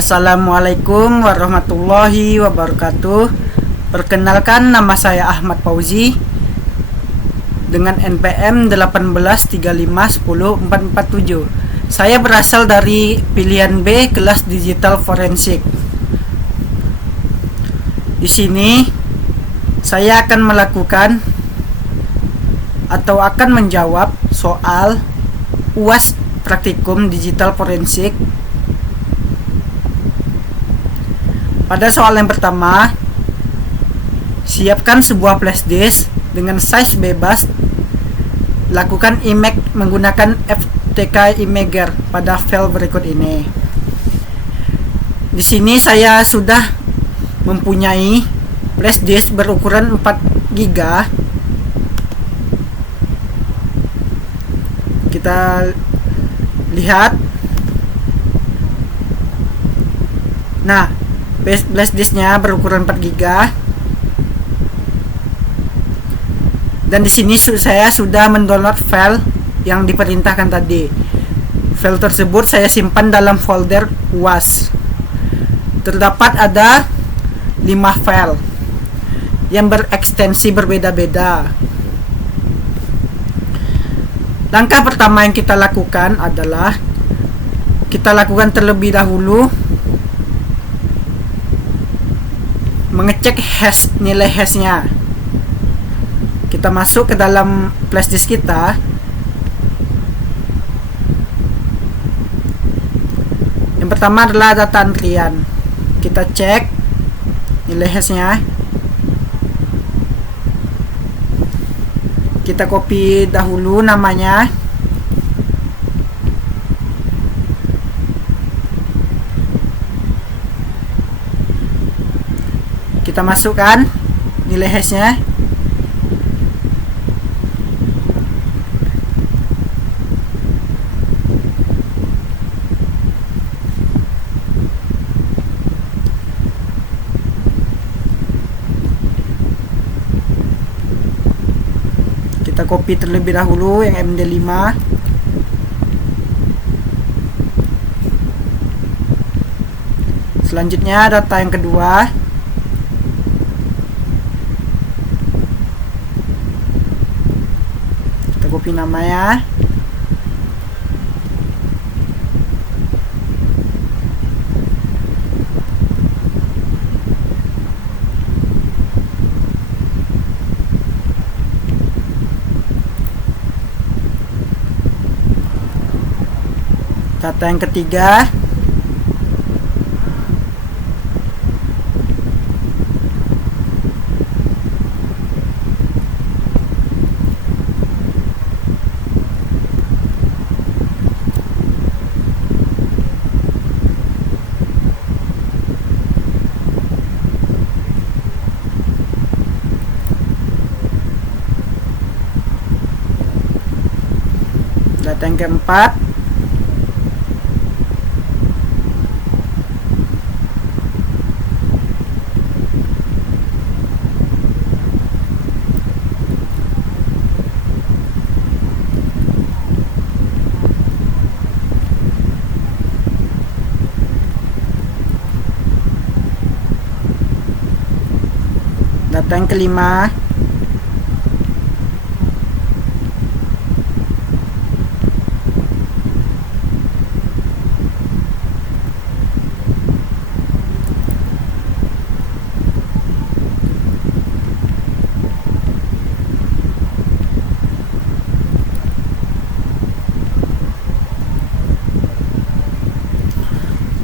Assalamualaikum warahmatullahi wabarakatuh. Perkenalkan, nama saya Ahmad Fauzi dengan NPM 183510447. Saya berasal dari pilihan B kelas digital forensik. Di sini saya akan melakukan atau akan menjawab soal UAS praktikum digital forensik. Pada soal yang pertama, siapkan sebuah flash disk dengan size bebas. Lakukan image menggunakan FTK Imager pada file berikut ini. Di sini saya sudah mempunyai flash disk berukuran 4 GB. Kita lihat. Nah, flash disknya berukuran 4 GB. Dan di sini saya sudah mendownload file yang diperintahkan tadi. File tersebut saya simpan dalam folder UAS. Terdapat ada 5 file yang berekstensi berbeda-beda. Langkah pertama yang kita lakukan adalah kita lakukan terlebih dahulu mengecek hash, nilai hashnya. Kita masuk ke dalam flash disk kita. Yang pertama adalah data antrian. Kita cek nilai hashnya. Kita copy dahulu namanya. Kita masukkan nilai hashnya. Kita copy terlebih dahulu yang MD5. Selanjutnya data yang kedua. Copy namanya. Data yang ketiga. Data yang keempat. Data yang kelima.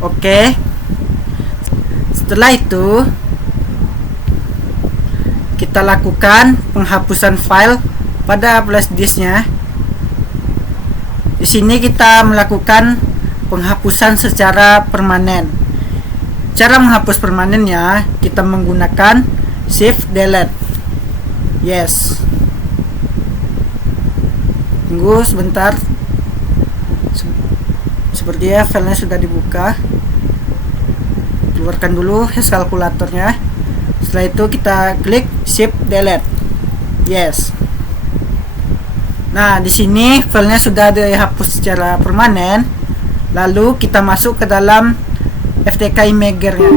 Oke. Setelah itu kita lakukan penghapusan file pada flash disknya. Di sini kita melakukan penghapusan secara permanen. Cara menghapus permanennya kita menggunakan shift delete. Yes. Tunggu sebentar. Sepertinya filenya sudah dibuka. Keluarkan dulu hash kalkulatornya. Setelah itu kita klik shift delete. Yes. Nah, di sini filenya sudah dihapus secara permanen. Lalu kita masuk ke dalam FTK imagernya.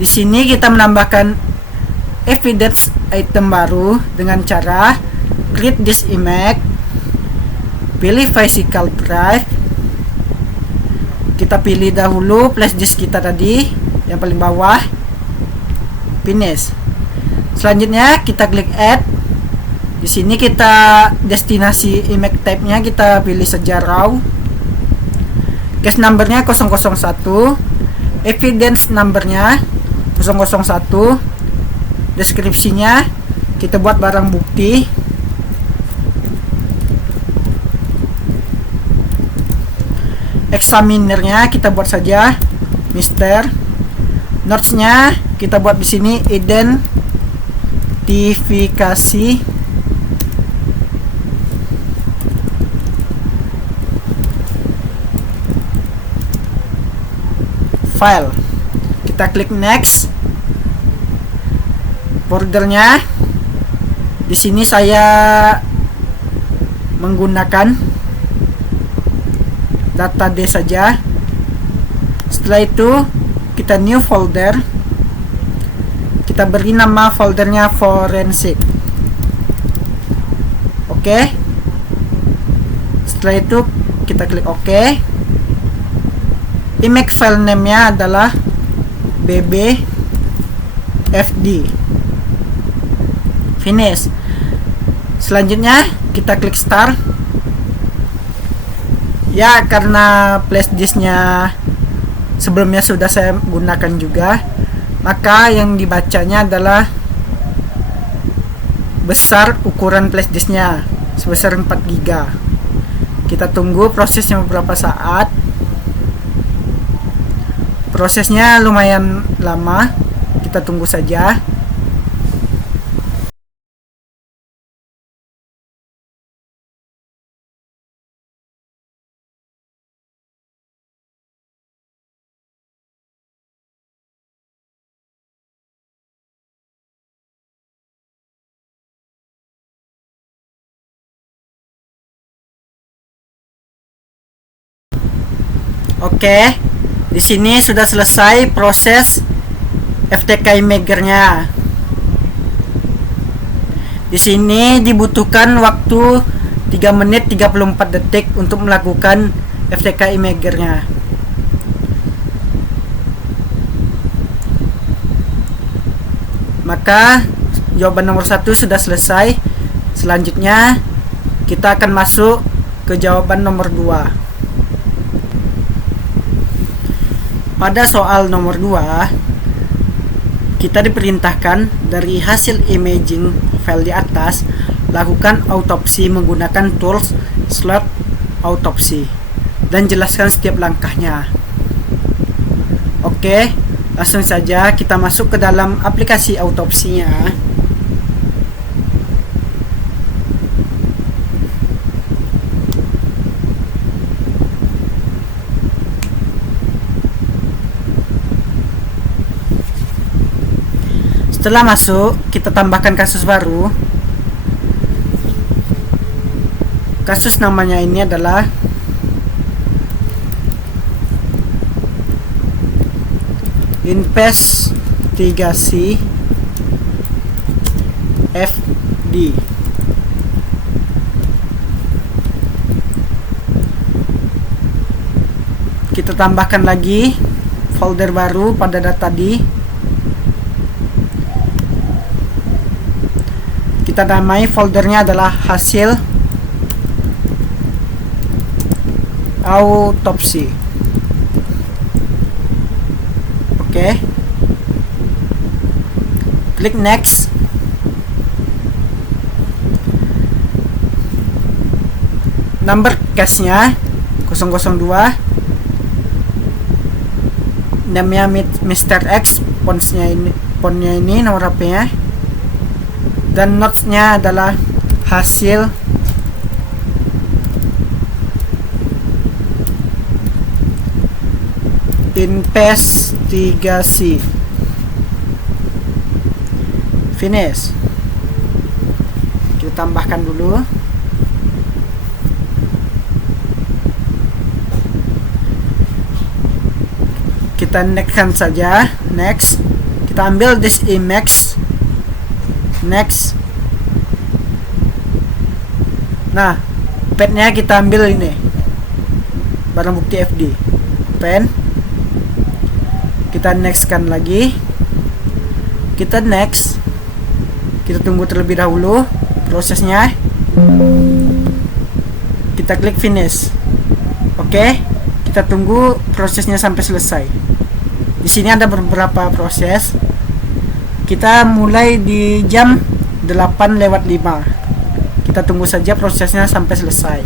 Di sini kita menambahkan evidence item baru dengan cara create this image, pilih physical drive, kita pilih dahulu flash disk kita tadi yang paling bawah, finish. Selanjutnya kita klik add. Di sini kita destinasi image type-nya kita pilih saja raw, case numbernya 001, evidence numbernya 001, deskripsinya kita buat barang bukti, examinernya kita buat saja Mister, notesnya kita buat di sini identifikasi, file, kita klik next. Bordernya di sini saya menggunakan data D saja. Setelah itu kita new folder, kita beri nama foldernya forensik. Oke. Setelah itu kita klik OK. Image file name-nya adalah bbfd. Finish. Selanjutnya kita klik start. Ya, karena flash disknya sebelumnya sudah saya gunakan juga, maka yang dibacanya adalah besar ukuran flash disknya sebesar 4 GB. Kita tunggu prosesnya beberapa saat. Prosesnya lumayan lama, kita tunggu saja. Oke, di sini sudah selesai proses FTK imagernya. Di sini dibutuhkan waktu 3 menit 34 detik untuk melakukan FTK imagernya. Maka jawaban nomor 1 sudah selesai. Selanjutnya kita akan masuk ke jawaban nomor 2. Pada soal nomor 2, kita diperintahkan dari hasil imaging file di atas, lakukan autopsi menggunakan tools slot autopsi dan jelaskan setiap langkahnya. Oke, langsung saja kita masuk ke dalam aplikasi autopsinya. Setelah masuk, kita tambahkan kasus baru. Kasus namanya ini adalah investigasi FD. Kita tambahkan lagi folder baru pada data tadi. Kita namai foldernya adalah hasil autopsi. Oke. Klik next. Number case-nya 002. Namanya Mr. X, fontnya ini nomor HP-nya. Dan notes-nya adalah hasil investigasi. Finish. Kita tambahkan dulu. kita nextkan saja. Next, kita ambil this image. Next. Nah, petnya kita ambil ini, barang bukti FD. Pen, kita nextkan lagi. Kita next, kita tunggu terlebih dahulu prosesnya. Kita klik finish. Oke, kita tunggu prosesnya sampai selesai. Di sini ada beberapa proses. Kita mulai di jam 8:05. Kita tunggu saja prosesnya sampai selesai.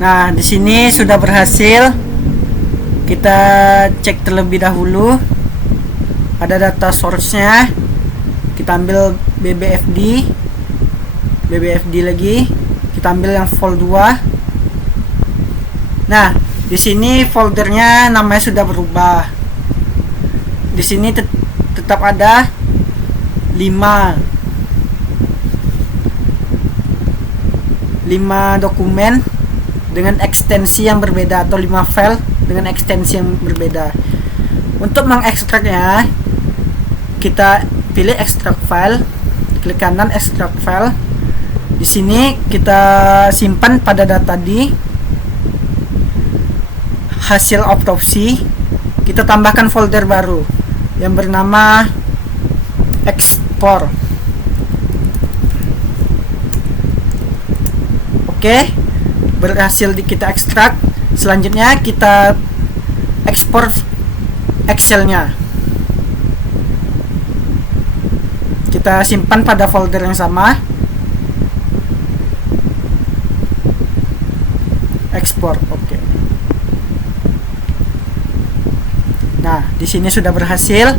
Nah, di sini sudah berhasil. Kita cek terlebih dahulu. Ada data source-nya. Kita ambil BBFD lagi. Kita ambil yang file 2. Nah, di sini foldernya namanya sudah berubah. Di sini tetap ada 5 dokumen dengan ekstensi yang berbeda, atau 5 file dengan ekstensi yang berbeda. Untuk mengekstraknya, kita pilih extract file, klik kanan extract file. Di sini kita simpan pada data di hasil autopsi. Kita tambahkan folder baru yang bernama export. Oke, berhasil kita ekstrak. Selanjutnya kita ekspor Excelnya. Kita simpan pada folder yang sama. Ekspor, oke. Nah, di sini sudah berhasil.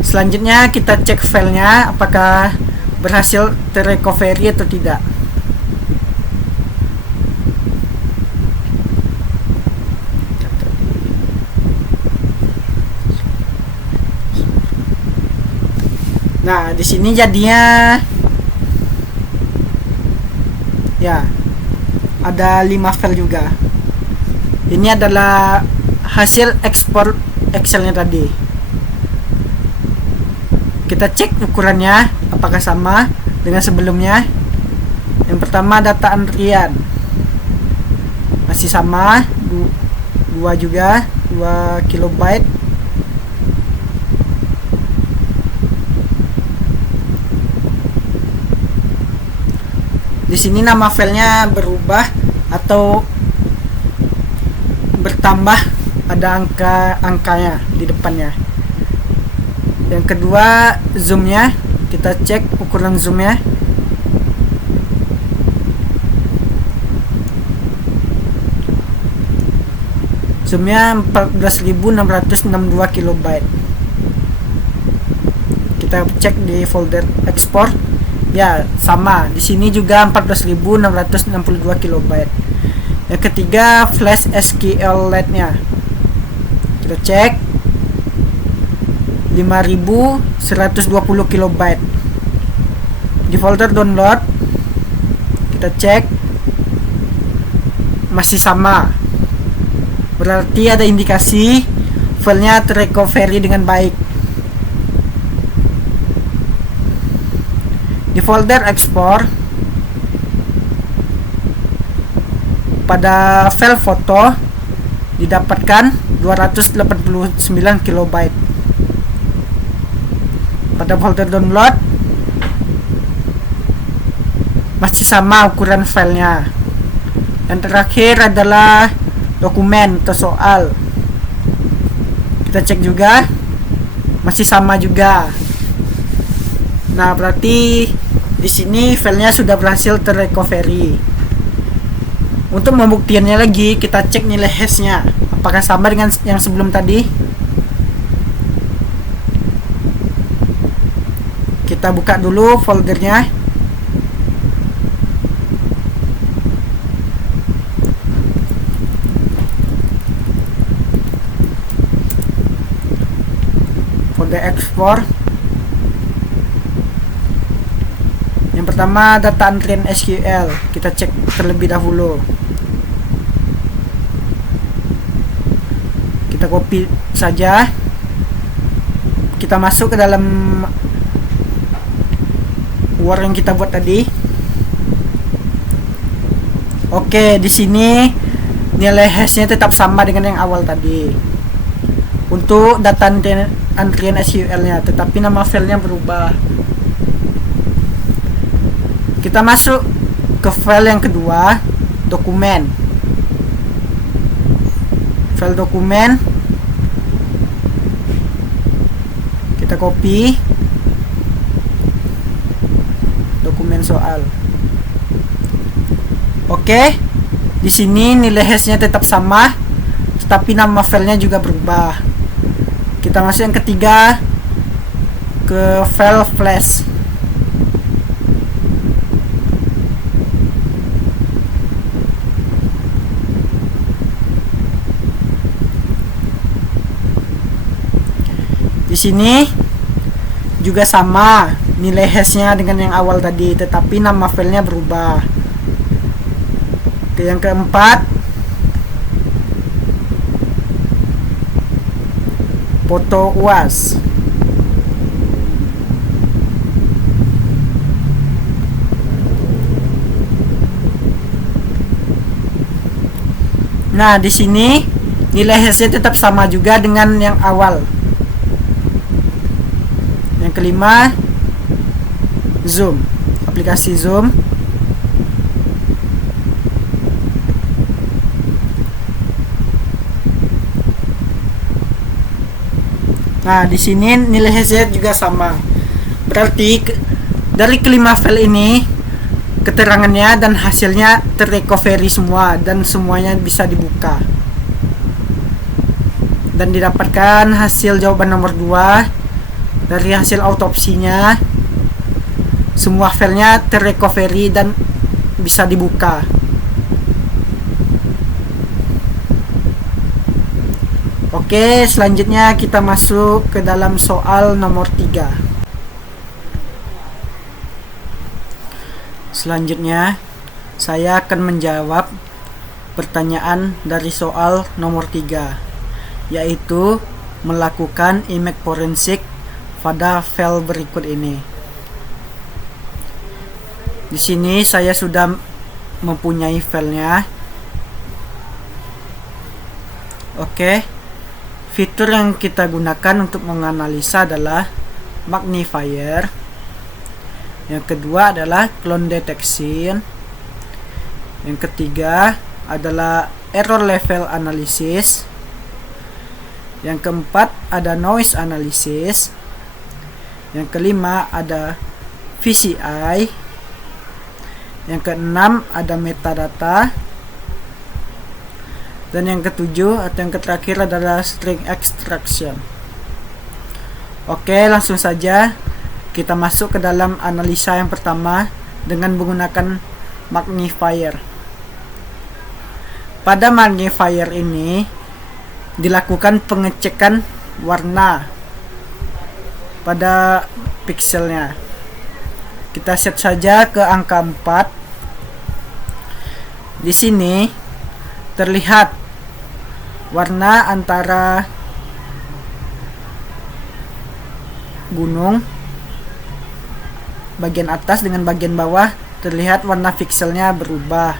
Selanjutnya kita cek filenya apakah berhasil terrecovery atau tidak. Nah, di sini jadinya ya ada 5 file juga. Ini adalah hasil ekspor Excelnya tadi. Kita cek ukurannya apakah sama dengan sebelumnya. Yang pertama data antrian masih sama, 2 juga, 2 kilobyte. Di sini nama filenya berubah atau bertambah, ada angkanya di depannya. Yang kedua, zoomnya, kita cek ukuran zoomnya. Zoomnya 14.662 kilobyte. Kita cek di folder ekspor. Ya, sama. Di sini juga 14.662 kilobyte. Yang ketiga, flash SQLite-nya. Kita cek 5.120 kilobyte. Di folder download kita cek masih sama. Berarti ada indikasi filenya terrecovery dengan baik. Di folder ekspor, pada file foto didapatkan 289 kilobyte. Pada folder download masih sama ukuran filenya. Yang terakhir adalah dokumen atau soal. Kita cek juga masih sama juga. Nah, berarti di sini filenya sudah berhasil terrecovery. Untuk membuktikannya lagi, kita cek nilai hash-nya apakah sama dengan yang sebelum tadi. Kita buka dulu foldernya. Folder ekspor. Yang pertama data antrian SQL, kita cek terlebih dahulu. Kita copy saja, kita masuk ke dalam Word yang kita buat tadi. Oke, di sini nilai hashnya tetap sama dengan yang awal tadi untuk data antrian SQL-nya, tetapi nama filenya berubah. Kita masuk ke file yang kedua, dokumen. File dokumen, kita copy dokumen soal. Oke, di sini nilai hashnya tetap sama, tetapi nama filenya juga berubah. Kita masuk yang ketiga, ke file flash. Di sini juga sama, nilai hashnya dengan yang awal tadi, tetapi nama filenya berubah. Oke, yang keempat, foto UAS. Nah, di sini nilai hashnya tetap sama juga dengan yang awal. Yang kelima, Zoom, aplikasi Zoom. Nah, di sini nilai hashnya juga sama. Berarti dari kelima file ini keterangannya dan hasilnya terrecovery semua dan semuanya bisa dibuka. Dan didapatkan hasil jawaban nomor 2 dari hasil autopsinya. Semua filenya terrecovery dan bisa dibuka. Oke, selanjutnya kita masuk ke dalam soal nomor 3. Selanjutnya, saya akan menjawab pertanyaan dari soal nomor 3, yaitu melakukan image forensik pada file berikut ini. Di sini saya sudah mempunyai filenya. Oke. Fitur yang kita gunakan untuk menganalisa adalah magnifier. Yang kedua adalah clone detection. Yang ketiga adalah error level analysis. Yang keempat ada noise analysis. Yang kelima ada VCI. Yang keenam ada metadata. Dan yang ketujuh atau yang terakhir adalah string extraction. Oke, langsung saja kita masuk ke dalam analisa yang pertama dengan menggunakan magnifier. Pada magnifier ini dilakukan pengecekan warna pada pixelnya. Kita set saja ke angka 4. Di sini terlihat warna antara gunung bagian atas dengan bagian bawah, terlihat warna pixelnya berubah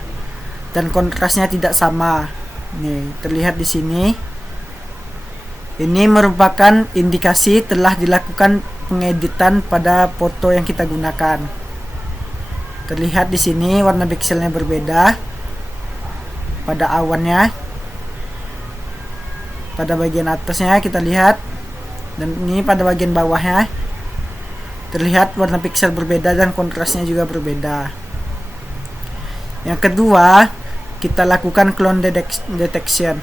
dan kontrasnya tidak sama. Nih, terlihat di sini. Ini merupakan indikasi telah dilakukan pengeditan pada foto yang kita gunakan. Terlihat di sini warna pixelnya berbeda pada awannya. Pada bagian atasnya kita lihat, dan ini pada bagian bawahnya terlihat warna pixel berbeda dan kontrasnya juga berbeda. Yang kedua, kita lakukan clone detection.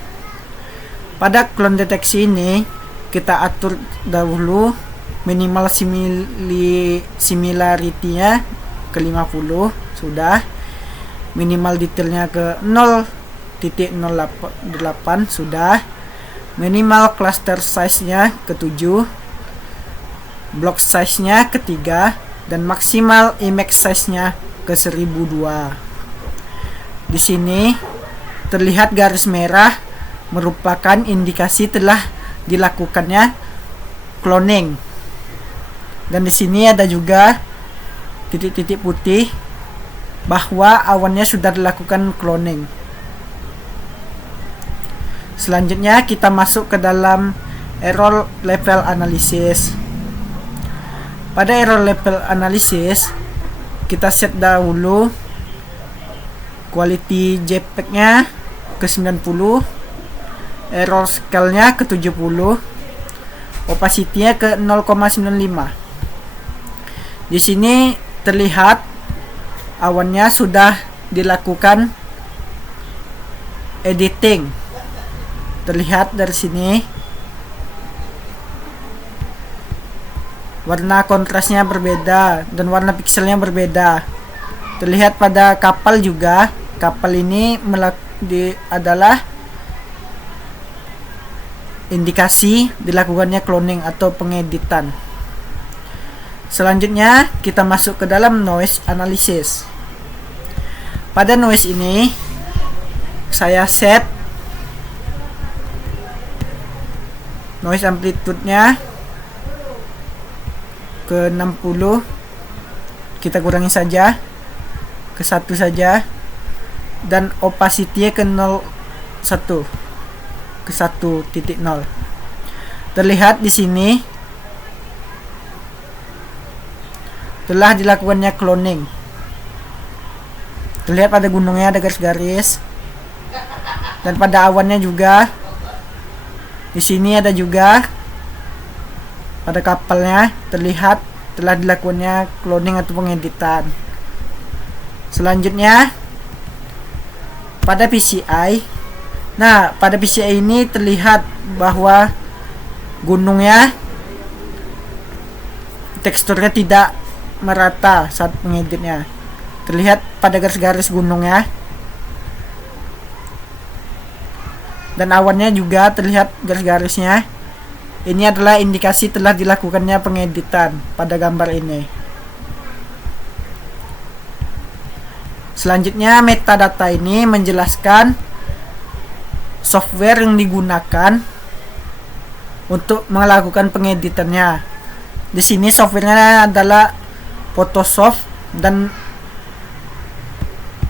Pada clone deteksi ini kita atur dahulu minimal similarity-nya ke 50, sudah. Minimal detailnya ke 0.08, sudah. Minimal cluster size-nya ke 7, block size-nya ke 3, dan maksimal image size-nya ke 1002. Di sini terlihat garis merah merupakan indikasi telah dilakukannya cloning. Dan di sini ada juga titik-titik putih bahwa awannya sudah dilakukan cloning. Selanjutnya kita masuk ke dalam error level analysis. Pada error level analysis kita set dahulu quality JPEG-nya ke 90, error scale-nya ke 70, opacity-nya ke 0,95. Di sini terlihat awannya sudah dilakukan editing. Terlihat dari sini warna kontrasnya berbeda dan warna pikselnya berbeda. Terlihat pada kapal juga. Kapal ini adalah indikasi dilakukannya cloning atau pengeditan. Selanjutnya kita masuk ke dalam noise analysis. Pada noise ini saya set noise amplitude-nya ke 60. Kita kurangi saja ke 1 saja, dan opacity-nya ke 1 ke 1.0. Terlihat di sini telah dilakukannya cloning. Terlihat pada gunungnya ada garis-garis, dan pada awannya juga. Di sini ada juga pada kapalnya terlihat telah dilakukannya cloning atau pengeditan. Selanjutnya pada PCI. Nah, pada PCI ini terlihat bahwa gunungnya teksturnya tidak merata saat mengeditnya. Terlihat pada garis-garis gunungnya, dan awannya juga terlihat garis-garisnya. Ini adalah indikasi telah dilakukannya pengeditan pada gambar ini. Selanjutnya metadata ini menjelaskan software yang digunakan untuk melakukan pengeditannya. Di sini softwarenya adalah Photoshop dan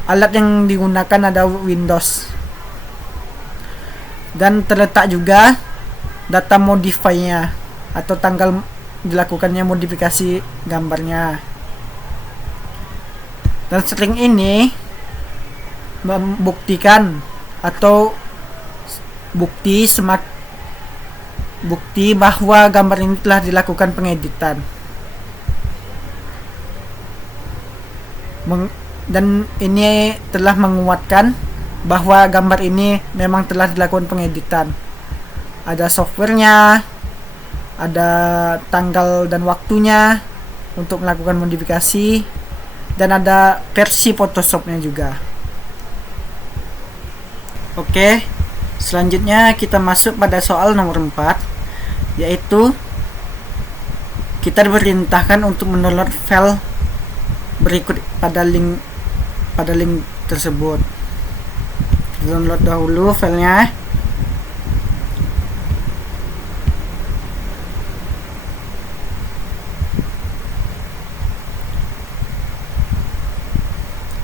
alat yang digunakan ada Windows. Dan terletak juga data modify-nya atau tanggal dilakukannya modifikasi gambarnya. Dan string ini membuktikan atau bukti bahwa gambar ini telah dilakukan pengeditan. Dan ini telah menguatkan bahwa gambar ini memang telah dilakukan pengeditan. Ada softwarenya, ada tanggal dan waktunya untuk melakukan modifikasi, dan ada versi Photoshopnya juga. Oke, selanjutnya kita masuk pada soal nomor 4, yaitu kita diperintahkan untuk mendownload file berikut pada link tersebut. Download dahulu filenya.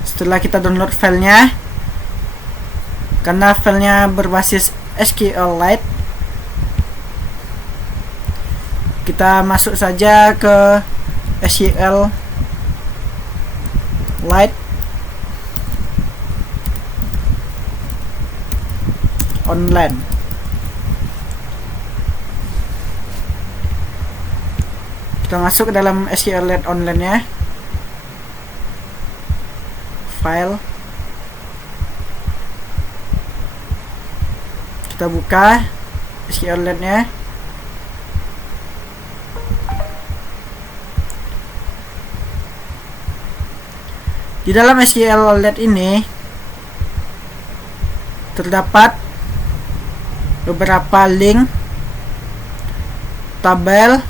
Setelah kita download filenya, karena filenya berbasis SQLite, kita masuk saja ke SQLite online. Kita masuk ke dalam SQLite online nya, file, kita buka SQLite nya. Di dalam SQLite ini terdapat beberapa link, tabel,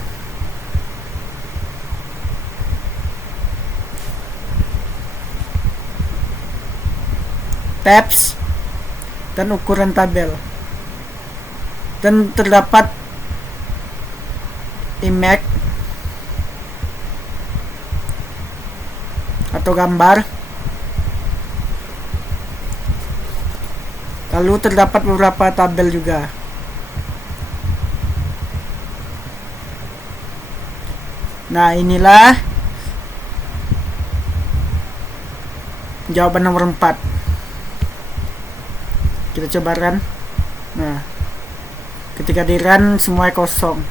tabs, dan ukuran tabel. Dan terdapat image atau gambar. Lalu terdapat beberapa tabel juga. Nah, inilah jawaban nomor 4. Kita coba run. Nah, ketika di run semua kosong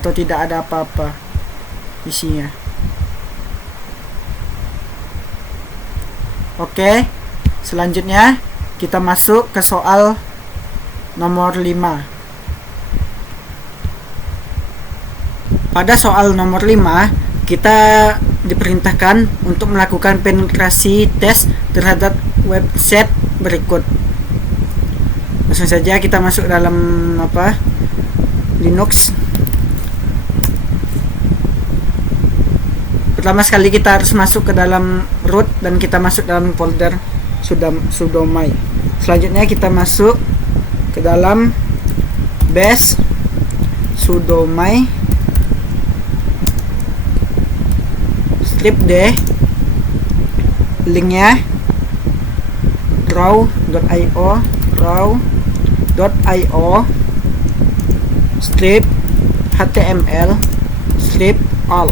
atau tidak ada apa-apa isinya. Oke, selanjutnya kita masuk ke soal nomor 5. Pada soal nomor 5, kita diperintahkan untuk melakukan penetrasi tes terhadap website berikut. Langsung saja kita masuk dalam Linux. Pertama sekali kita harus masuk ke dalam root dan kita masuk dalam folder sudo_my. Selanjutnya kita masuk ke dalam bash sudo_my -d, linknya raw.io /html /all.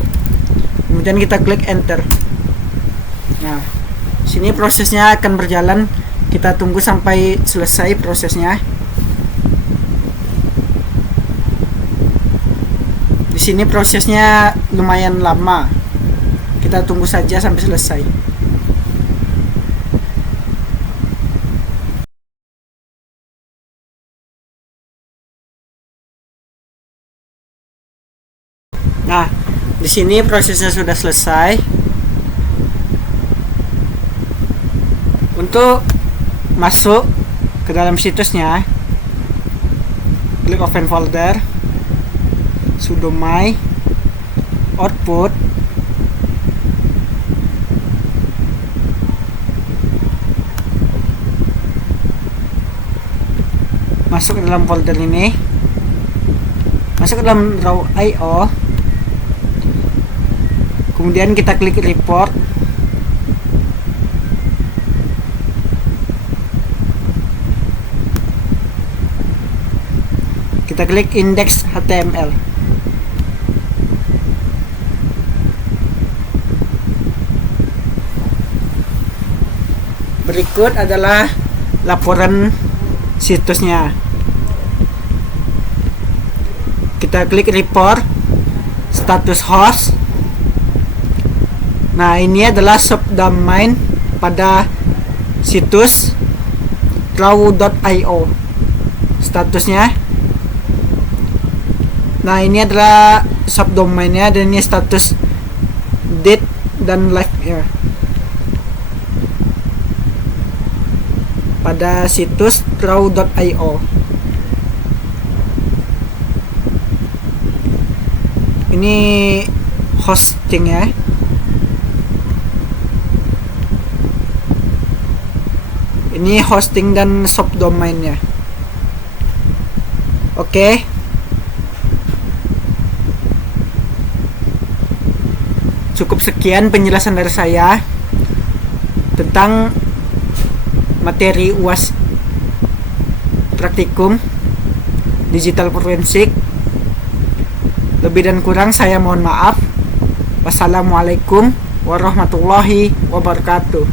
Kemudian kita klik enter. Nah, sini prosesnya akan berjalan. Kita tunggu sampai selesai prosesnya. Di sini prosesnya lumayan lama. Kita tunggu saja sampai selesai. Nah, di sini prosesnya sudah selesai. Untuk masuk ke dalam situsnya, klik open folder, sudo_my, output, masuk ke dalam folder ini, masuk ke dalam raw.io, kemudian kita klik report, kita klik index.html. Berikut adalah laporan situsnya. Kita klik report, status host. Nah, ini adalah subdomain pada situs raw.io. Statusnya. Nah, ini adalah subdomainnya dan ini status date dan live ya. Pada situs raw.io. Ini hosting ya. Ini hosting dan subdomainnya. Oke. Cukup sekian penjelasan dari saya tentang materi UAS praktikum digital forensik. Lebih dan kurang saya mohon maaf. Wassalamualaikum warahmatullahi wabarakatuh.